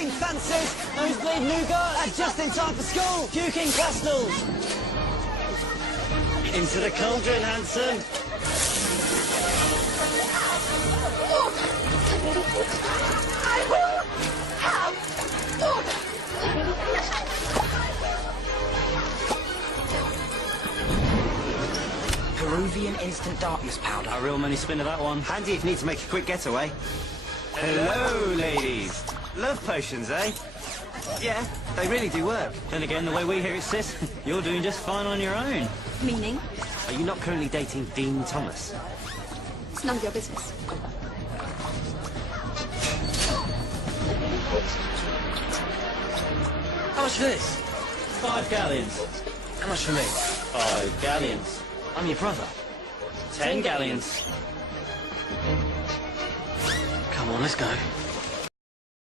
Eating fancies, nosebleed nougat, and just in time for school, puking crystals. Into the cauldron, handsome. I will have order. Peruvian instant darkness powder. A real money spinner, that one. Handy if you need to make a quick getaway. Hello, ladies. Love potions, eh? Yeah, they really do work. Then again, the way we hear it, sis, you're doing just fine on your own. Meaning? Are you not currently dating Dean Thomas? It's none of your business. How much for this? 5 galleons. How much for me? 5 galleons. I'm your brother. 10 galleons. Come on, let's go.